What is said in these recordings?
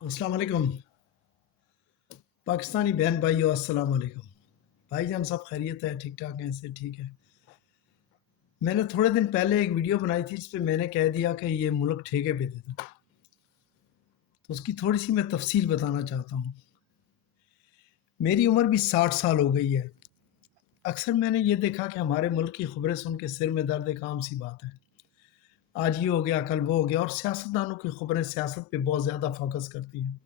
अस्सलाम वालेकुम। पाकिस्तानी बहन भाइयों, अस्सलाम वालेकुम। भाईजान सब खैरियत है, ठीक ठाक हैं, से ठीक है। मैंने थोड़े दिन पहले एक वीडियो बनाई थी जिस पे मैंने कह दिया कि ये मुल्क ठेके पे दे दो, तो उसकी थोड़ी सी मैं तफसील बताना चाहता हूँ। मेरी उम्र भी 60 साल हो गई है। अक्सर मैंने ये देखा कि हमारे मुल्क की खबरें सुन के सिर में दर्द एक आम सी बात है। आज ये हो गया, कल वो हो गया, और सियासतदानों की खबरें सियासत पे बहुत ज़्यादा फोकस करती हैं।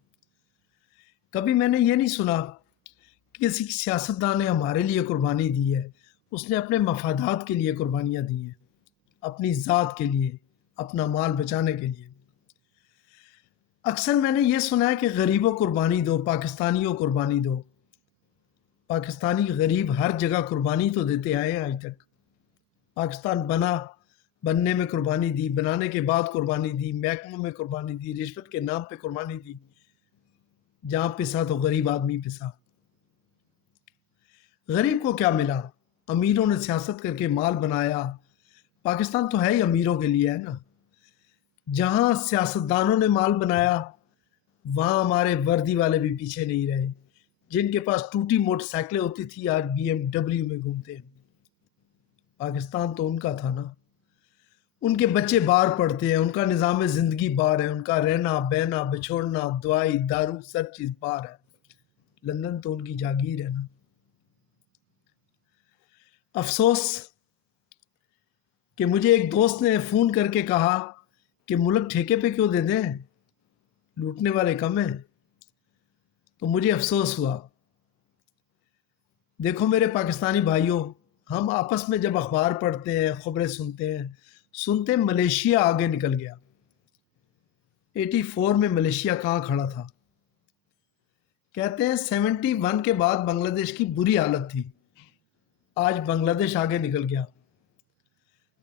कभी मैंने ये नहीं सुना कि किसी सियासतदान ने हमारे लिए कुर्बानी दी है। उसने अपने मफादात के लिए कुर्बानियाँ दी हैं, अपनी ज़ात के लिए, अपना माल बचाने के लिए। अक्सर मैंने ये सुना है कि गरीबों कुर्बानी दो, पाकिस्तानियों कुर्बानी दो। पाकिस्तानी गरीब हर जगह कुर्बानी तो देते आए हैं आज तक। पाकिस्तान बनने में कुर्बानी दी, बनाने के बाद कुर्बानी दी, महकमों में कुर्बानी दी, रिश्वत के नाम पे कुर्बानी दी। जहाँ पिसा तो गरीब आदमी पिसा। गरीब को क्या मिला? अमीरों ने सियासत करके माल बनाया। पाकिस्तान तो है ही अमीरों के लिए, है ना। जहां सियासतदानों ने माल बनाया, वहां हमारे वर्दी वाले भी पीछे नहीं रहे। जिनके पास टूटी मोटरसाइकिलें होती थी आज BMW में घूमते हैं। पाकिस्तान तो उनका था ना। उनके बच्चे बाहर पढ़ते हैं, उनका निज़ाम ज़िंदगी बाहर है, उनका रहना बहना बिछोड़ना दवाई दारू सब चीज़ बाहर है। लंदन तो उनकी जागीर है ना। अफसोस कि मुझे एक दोस्त ने फ़ोन करके कहा कि मुल्क ठेके पे क्यों दे दें, लूटने वाले कम हैं। तो मुझे अफसोस हुआ। देखो मेरे पाकिस्तानी भाइयों, हम आपस में जब अखबार पढ़ते हैं, खबरें सुनते मलेशिया आगे निकल गया। 84 में मलेशिया कहाँ खड़ा था? कहते हैं 71 के बाद बांग्लादेश की बुरी हालत थी। आज बांग्लादेश आगे निकल गया।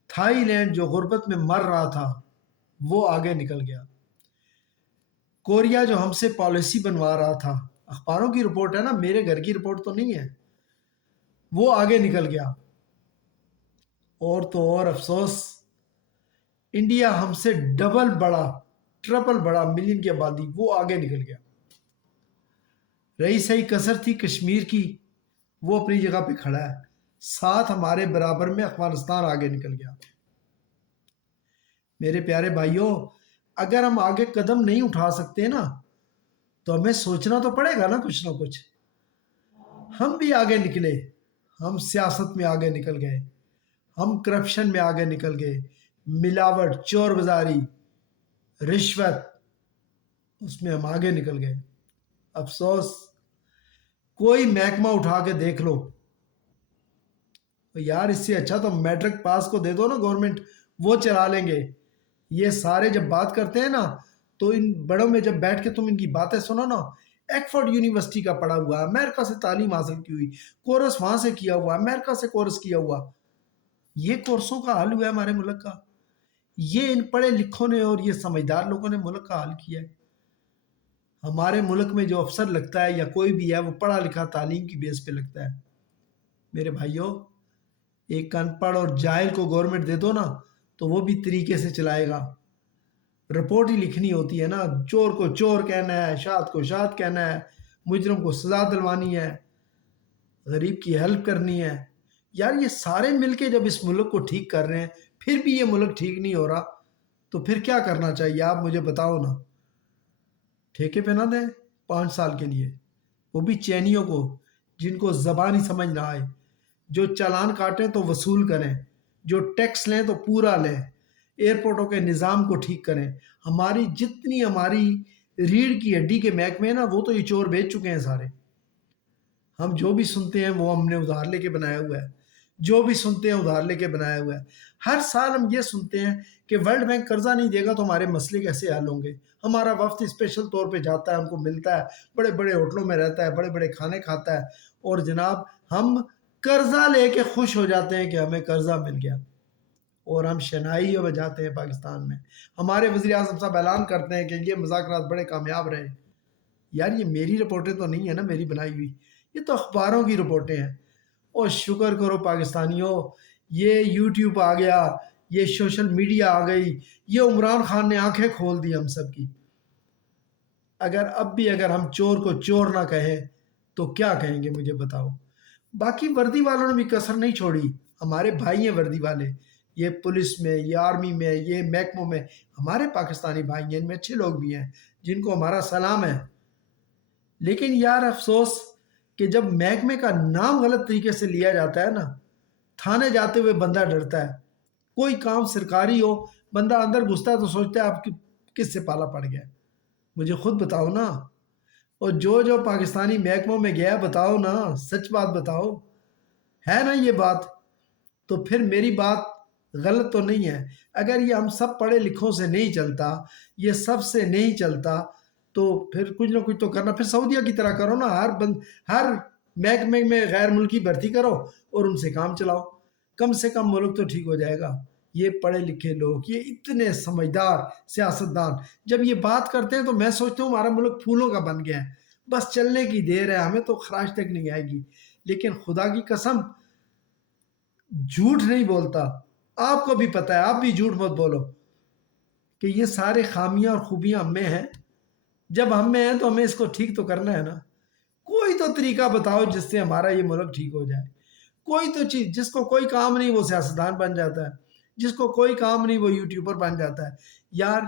थाईलैंड जो गुर्बत में मर रहा था, वो आगे निकल गया। कोरिया जो हमसे पॉलिसी बनवा रहा था, अखबारों की रिपोर्ट है ना, मेरे घर की रिपोर्ट तो नहीं है, वो आगे निकल गया। और तो और अफसोस, इंडिया हमसे डबल बड़ा, ट्रिपल बड़ा, मिलियन की आबादी, वो आगे निकल गया। रही सही कसर थी कश्मीर की, वो अपनी जगह पे खड़ा है। साथ हमारे बराबर में अफगानिस्तान आगे निकल गया। मेरे प्यारे भाइयों, अगर हम आगे कदम नहीं उठा सकते ना, तो हमें सोचना तो पड़ेगा ना कुछ ना कुछ। हम भी आगे निकले, हम सियासत में आगे निकल गए, हम करप्शन में आगे निकल गए। मिलावट, चोर बाजारी, रिश्वत, उसमें हम आगे निकल गए। अफसोस, कोई महकमा उठा के देख लो तो यार, इससे अच्छा तो मैट्रिक पास को दे दो ना गवर्नमेंट, वो चला लेंगे। ये सारे जब बात करते हैं ना, तो इन बड़ों में जब बैठ के तुम इनकी बातें सुनो ना, एक्सफोर्ड यूनिवर्सिटी का पढ़ा हुआ, अमेरिका से तालीम हासिल की हुई, कोर्स वहां से किया हुआ, अमेरिका से कोर्स किया हुआ, ये कोर्सों का हाल हुआ है हमारे मुल्क का। ये इन पढ़े लिखों ने और ये समझदार लोगों ने मुल्क का हाल किया है। हमारे मुल्क में जो अफसर लगता है या कोई भी है, वो पढ़ा लिखा तालीम की बेस पे लगता है। मेरे भाइयों, एक अनपढ़ और जाहिल को गवर्नमेंट दे दो ना, तो वो भी तरीके से चलाएगा। रिपोर्ट ही लिखनी होती है ना, चोर को चोर कहना है, शाद को शाद कहना है, मुजरम को सजा दिलवानी है, गरीब की हेल्प करनी है। यार, ये सारे मिलके जब इस मुल्क को ठीक कर रहे हैं, फिर भी ये मुल्क ठीक नहीं हो रहा, तो फिर क्या करना चाहिए? आप मुझे बताओ ना। ठेके पे ना दें 5 साल के लिए, वो भी चैनियों को, जिनको जबान ही समझ ना आए। जो चालान काटें तो वसूल करें, जो टैक्स लें तो पूरा लें, एयरपोर्टों के निज़ाम को ठीक करें। हमारी रीढ़ की हड्डी के महकमे हैं ना, वो तो ये चोर बेच चुके हैं सारे। हम जो भी सुनते हैं वो हमने उधार लेके बनाया हुआ है। जो भी सुनते हैं उधार लेके बनाया हुआ है। हर साल हम ये सुनते हैं कि वर्ल्ड बैंक कर्जा नहीं देगा तो हमारे मसले कैसे हल होंगे। हमारा वफ्द स्पेशल तौर पे जाता है, हमको मिलता है, बड़े बड़े होटलों में रहता है, बड़े बड़े खाने खाता है, और जनाब हम कर्जा लेके खुश हो जाते हैं कि हमें कर्जा मिल गया, और हम शनाई बजाते हैं पाकिस्तान में। हमारे वज़ीर आज़म साहब ऐलान करते हैं कि ये मुज़ाकरात बड़े कामयाब रहे। यार, ये मेरी रिपोर्टें तो नहीं है ना, मेरी बनाई हुई, ये तो अखबारों की रिपोर्टें हैं। और शुक्र करो पाकिस्तानियों, ये यूट्यूब आ गया, ये सोशल मीडिया आ गई, ये उमरान खान ने आंखें खोल दी हम सब की। اگر اب بھی اگر ہم چور کو چور نہ کہیں تو کیا کہیں گے مجھے بتاؤ. باقی وردی والوں نے بھی کسر نہیں چھوڑی. ہمارے بھائی ہیں وردی والے، یہ پولیس میں، یہ آرمی میں، یہ محکموں میں ہمارے پاکستانی بھائی ہیں، ان میں اچھے لوگ بھی ہیں جن کو ہمارا سلام ہے. لیکن یار افسوس کہ جب محکمے کا نام غلط طریقے سے لیا جاتا ہے نا، تھانے جاتے ہوئے بندہ ڈرتا ہے. کوئی کام سرکاری ہو، بندہ اندر گھستا ہے تو سوچتا ہے آپ کس سے پالا پڑ گیا. مجھے خود بتاؤ نا. اور جو پاکستانی محکموں میں گیا بتاؤ نا، سچ بات بتاؤ، ہے نا یہ بات؟ تو پھر میری بات غلط تو نہیں ہے. اگر یہ ہم سب پڑھے لکھوں سے نہیں چلتا، یہ سب سے نہیں چلتا، تو پھر کچھ نہ کچھ تو کرنا. پھر سعودیہ کی طرح کرو نا، ہر محکمے میں غیر ملکی بھرتی کرو اور ان سے کام چلاؤ. کم سے کم ملک تو ٹھیک ہو جائے گا. یہ پڑھے لکھے لوگ، یہ اتنے سمجھدار سیاستدان جب یہ بات کرتے ہیں تو میں سوچتا ہوں ہمارا ملک پھولوں کا بن گیا ہے، بس چلنے کی دیر ہے، ہمیں تو خراش تک نہیں آئے گی. لیکن خدا کی قسم جھوٹ نہیں بولتا. آپ کو بھی پتا ہے، آپ بھی جھوٹ مت بولو کہ یہ سارے خامیاں اور خوبیاں ہم میں ہیں. جب ہم میں ہیں تو ہمیں اس کو ٹھیک تو کرنا ہے نا. کوئی تو طریقہ بتاؤ جس سے ہمارا یہ ملک ٹھیک ہو جائے. کوئی تو چیز، جس کو کوئی کام نہیں وہ سیاستدان بن جاتا ہے، جس کو کوئی کام نہیں وہ یوٹیوبر بن جاتا ہے. یار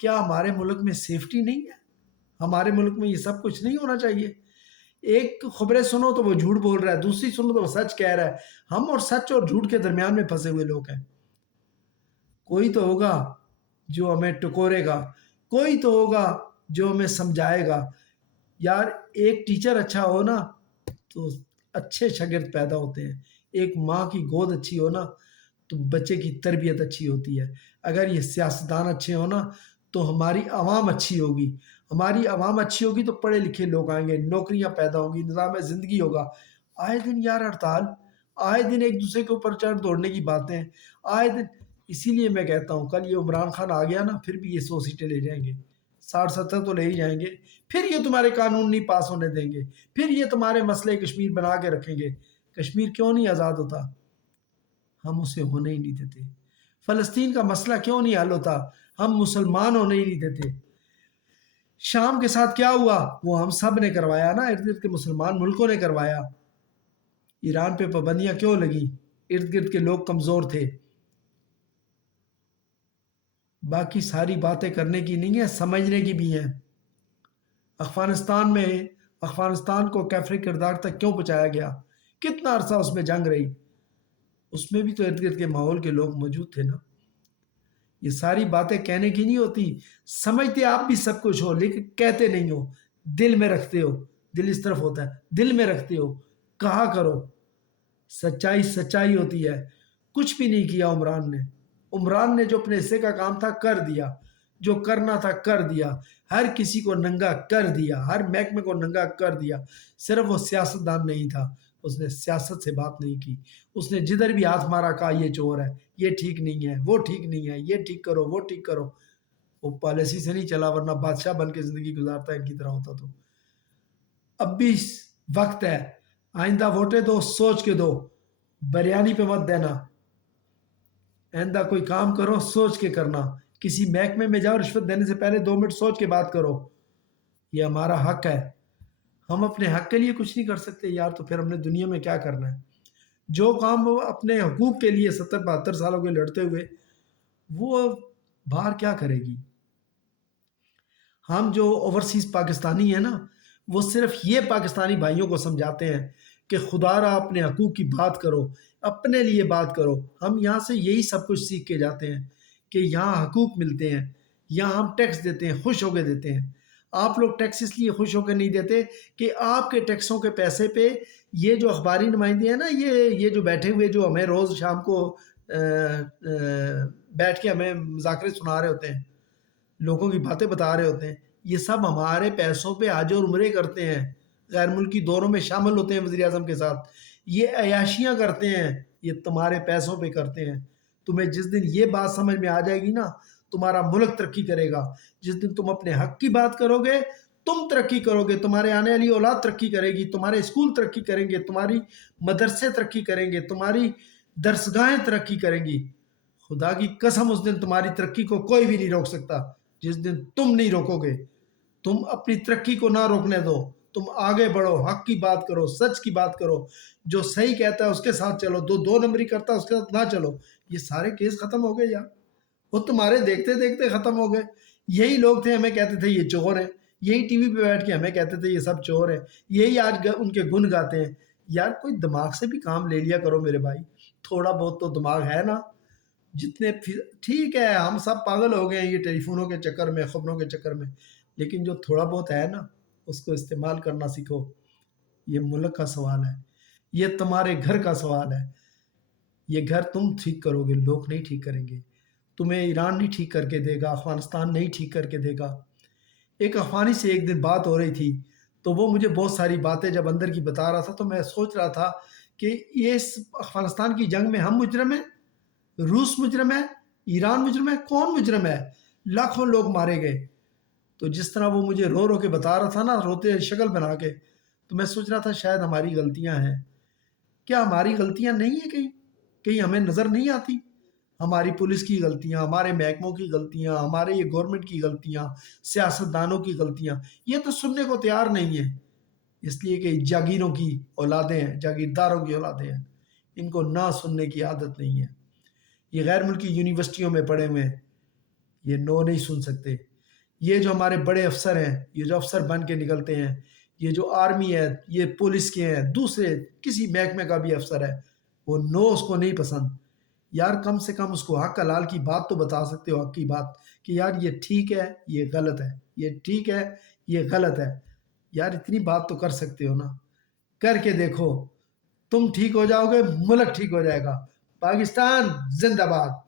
کیا ہمارے ملک میں سیفٹی نہیں ہے؟ ہمارے ملک میں یہ سب کچھ نہیں ہونا چاہیے؟ ایک خبریں سنو تو وہ جھوٹ بول رہا ہے، دوسری سنو تو وہ سچ کہہ رہا ہے. ہم اور سچ اور جھوٹ کے درمیان میں پھنسے ہوئے لوگ ہیں. کوئی تو ہوگا جو ہمیں ٹکورے گا، کوئی تو ہوگا جو ہمیں سمجھائے گا. یار ایک ٹیچر اچھا ہو نا تو اچھے شاگرد پیدا ہوتے ہیں. ایک ماں کی گود اچھی ہو نا تو بچے کی تربیت اچھی ہوتی ہے. اگر یہ سیاستدان اچھے ہو نا تو ہماری عوام اچھی ہوگی. ہماری عوام اچھی ہوگی تو پڑھے لکھے لوگ آئیں گے، نوکریاں پیدا ہوں گی، نظام زندگی ہوگا. آئے دن یار ہڑتال، آئے دن ایک دوسرے کے اوپر چڑھ دوڑنے کی باتیں، آئے دن. اسی لیے میں کہتا ہوں کل یہ عمران خان آ گیا نا، پھر بھی یہ 100 سیٹیں لے جائیں گے، 60-70 تو لے ہی جائیں گے. پھر یہ تمہارے قانون نہیں پاس ہونے دیں گے، پھر یہ تمہارے مسئلے کشمیر بنا کے رکھیں گے. کشمیر کیوں نہیں آزاد ہوتا؟ ہم اسے ہونے ہی نہیں دیتے. فلسطین کا مسئلہ کیوں نہیں حل ہوتا؟ ہم مسلمان ہونے ہی نہیں دیتے. شام کے ساتھ کیا ہوا؟ وہ ہم سب نے کروایا نا، ارد گرد کے مسلمان ملکوں نے کروایا. ایران پہ پابندیاں کیوں لگی؟ ارد گرد کے لوگ کمزور تھے. باقی ساری باتیں کرنے کی نہیں ہے، سمجھنے کی بھی ہیں. افغانستان کو کیفر کردار تک کیوں پہنچایا گیا؟ کتنا عرصہ اس میں جنگ رہی؟ اس میں بھی تو ارد گرد کے ماحول کے لوگ موجود تھے نا. یہ ساری باتیں کہنے کی نہیں ہوتی. سمجھتے آپ بھی سب کچھ ہو لیکن کہتے نہیں ہو، دل میں رکھتے ہو. دل اس طرف ہوتا ہے، دل میں رکھتے ہو. کہا کرو. سچائی سچائی ہوتی ہے. کچھ بھی نہیں کیا عمران نے جو اپنے حصے کا کام تھا کر دیا، جو کرنا تھا کر دیا. ہر کسی کو ننگا کر دیا، ہر محکمے کو ننگا کر دیا. صرف وہ سیاستدان نہیں تھا، اس نے سیاست سے بات نہیں کی. اس نے جدھر بھی ہاتھ مارا کہا یہ چور ہے، یہ ٹھیک نہیں ہے، وہ ٹھیک نہیں ہے، یہ ٹھیک کرو، وہ ٹھیک کرو. وہ پالیسی سے نہیں چلا، ورنہ بادشاہ بن کے زندگی گزارتا ہے ان کی طرح ہوتا تو. اب بھی وقت ہے، آئندہ ووٹیں دو سوچ کے دو، بریانی پہ مت دینا. آئندہ کوئی کام کرو سوچ کے کرنا. کسی محکمے میں جاؤ رشوت دینے سے پہلے 2 منٹ سوچ کے بات کرو. یہ ہمارا حق ہے. ہم اپنے حق کے لیے کچھ نہیں کر سکتے یار، تو پھر ہم نے دنیا میں کیا کرنا ہے؟ جو کام وہ اپنے حقوق کے لیے 70-72 سالوں کے لڑتے ہوئے، وہ باہر کیا کرے گی؟ ہم جو اوورسیز پاکستانی ہیں نا، وہ صرف یہ پاکستانی بھائیوں کو سمجھاتے ہیں کہ خدا را اپنے حقوق کی بات کرو، اپنے لیے بات کرو. ہم یہاں سے یہی سب کچھ سیکھ کے جاتے ہیں کہ یہاں حقوق ملتے ہیں، یہاں ہم ٹیکس دیتے ہیں، خوش ہو کے دیتے ہیں. آپ لوگ ٹیکس اس لیے خوش ہو کے نہیں دیتے کہ آپ کے ٹیکسوں کے پیسے پہ یہ جو اخباری نمائندے ہیں نا، یہ جو بیٹھے ہوئے جو ہمیں روز شام کو بیٹھ کے ہمیں مذاکرے سنا رہے ہوتے ہیں، لوگوں کی باتیں بتا رہے ہوتے ہیں، یہ سب ہمارے پیسوں پہ حج اور عمرے کرتے ہیں، غیر ملکی دوروں میں شامل ہوتے ہیں وزیر اعظم کے ساتھ، یہ عیاشیاں کرتے ہیں، یہ تمہارے پیسوں پہ کرتے ہیں. تمہیں جس دن یہ بات سمجھ میں آ جائے گی نا، تمہارا ملک ترقی کرے گا. جس دن تم اپنے حق کی بات کرو گے تم ترقی کرو گے، تمہارے آنے والی اولاد ترقی کرے گی، تمہارے اسکول ترقی کریں گے، تمہاری مدرسے ترقی کریں گے، تمہاری درسگاہیں ترقی کریں گی. خدا کی قسم اس دن تمہاری ترقی کو کوئی بھی نہیں روک سکتا. جس دن تم نہیں روکو گے तुम अपनी तरक्की को ना रोकने दो, तुम आगे बढ़ो, हक की बात करो, सच की बात करो, जो सही कहता है उसके साथ चलो, दो नंबरी करता है उसके साथ ना चलो। ये सारे केस खत्म हो गए यार, वो तुम्हारे देखते देखते खत्म हो गए। यही लोग थे हमें कहते थे ये चोर है, यही टीवी पे बैठ के हमें कहते थे ये सब चोर है, यही आज उनके गुण गाते हैं। यार कोई दिमाग से भी काम ले लिया करो मेरे भाई, थोड़ा बहुत तो दिमाग है ना। ठीक है हम सब पागल हो गए हैं ये टेलीफोनों के चक्कर में, खबरों के चक्कर में, लेकिन जो थोड़ा बहुत है ना उसको इस्तेमाल करना सीखो। ये मुल्क का सवाल है, ये तुम्हारे घर का सवाल है। ये घर तुम ठीक करोगे, लोग नहीं ठीक करेंगे। तुम्हें ईरान नहीं ठीक करके देगा, अफगानिस्तान नहीं ठीक करके देगा। एक अफगानी से एक दिन बात हो रही थी, तो वो मुझे बहुत सारी बातें जब अंदर की बता रहा था, तो मैं सोच रहा था कि ये इस अफगानिस्तान की जंग में हम मुजरम हैं, रूस मुजरम है, ईरान मुजरम है, कौन मुजरम है? लाखों लोग मारे गए। तो जिस तरह वो मुझे रो रो के बता रहा था ना, रोते शक्ल बना के, तो मैं सोच रहा था शायद हमारी गलतियां हैं। क्या हमारी गलतियां नहीं है कहीं? कहीं हमें नज़र नहीं आती? हमारी पुलिस की गलतियां, हमारे महकमों की गलतियां, हमारे ये गवर्नमेंट की गलतियां, सियासतदानों की गलतियां, ये तो सुनने को तैयार नहीं है। इसलिए कि जागीरों की औलादें हैं, जागीरदारों की औलादें हैं, इनको ना सुनने की आदत नहीं है। ये गैर मुल्की यूनिवर्सिटियों में पढ़े हुए हैं, ये नो नहीं सुन सकते। ये जो हमारे बड़े अफसर हैं, ये जो अफसर बन के निकलते हैं, ये जो आर्मी है, ये पुलिस के हैं, दूसरे किसी महकमे का भी अफसर है, वो नो उसको नहीं पसंद। यार कम से कम उसको हक हलाल की बात तो बता सकते हो, हक की बात कि यार ये ठीक है, ये गलत है, ये ठीक है, ये गलत है। यार इतनी बात तो कर सकते हो ना, करके देखो, तुम ठीक हो जाओगे, मुल्क ठीक हो जाएगा। पाकिस्तान जिंदाबाद।